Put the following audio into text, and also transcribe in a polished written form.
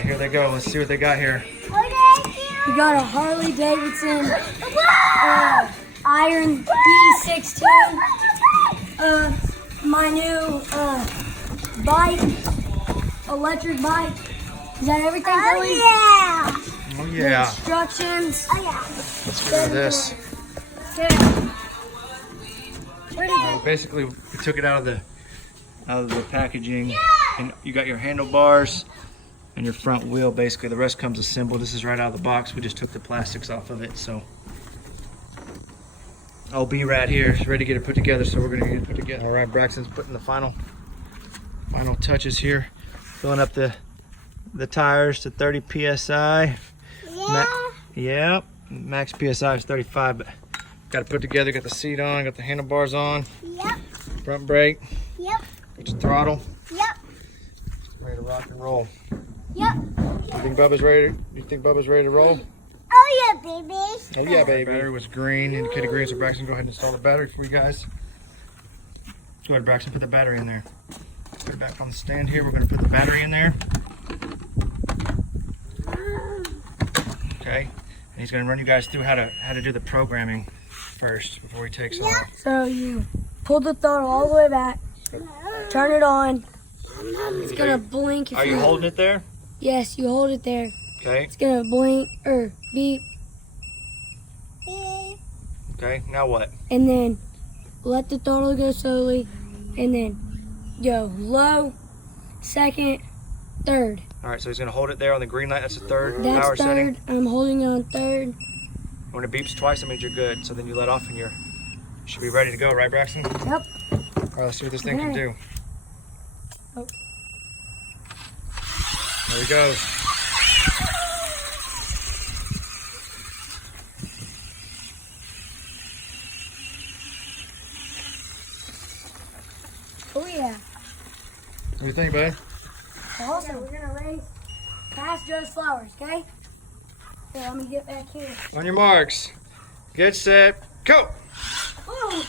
right, here they go. Let's see what they got here. We got a Harley Davidson Iron E-16. My new bike, electric bike. Is that everything, Billy? Yeah. Oh yeah. Instructions. Oh yeah. Let's get rid of this. Okay. Basically, we took it out of the packaging, and you got your handlebars and your front wheel. Basically, the rest comes assembled. This is right out of the box. We just took the plastics off of it. So, B-Rat here is ready to get it put together. So we're gonna get it put together. All right, Braxton's putting the final touches here, filling up the tires to 30 psi. Yeah. Max psi is 35, but got to put together. Got the seat on, got the handlebars on. Yep. Front brake. Yep. Got your throttle. Yep. Ready to rock and roll. Yep. You think Bubba's ready? To roll? Oh yeah, baby. Oh yeah, baby. The battery was green, indicated green. So Braxton, go ahead and install the battery for you guys. Go ahead, Braxton, put the battery in there. Put it back on the stand here. We're going to put the battery in there. Okay. And he's going to run you guys through how to do the programming first before he takes off. So you pull the throttle all the way back, turn it on. It's gonna blink. Are you holding it there? Yes, you hold it there. Okay. It's gonna blink or beep, Okay. Now what? and then let the throttle go slowly, and then go low, second, third. All right. So he's going to hold it there on the green light. That's the third That's power third. setting. I'm holding on third. When it beeps twice, that means you're good. So then you let off and you should be ready to go, right, Braxton? Yep. All right. Let's see what this thing can do. Oh. There he goes. Oh yeah. What do you think, bud? Also, we're gonna race past Joe's Flowers, okay? So let me get back here. On your marks. Get set. Go. Oh.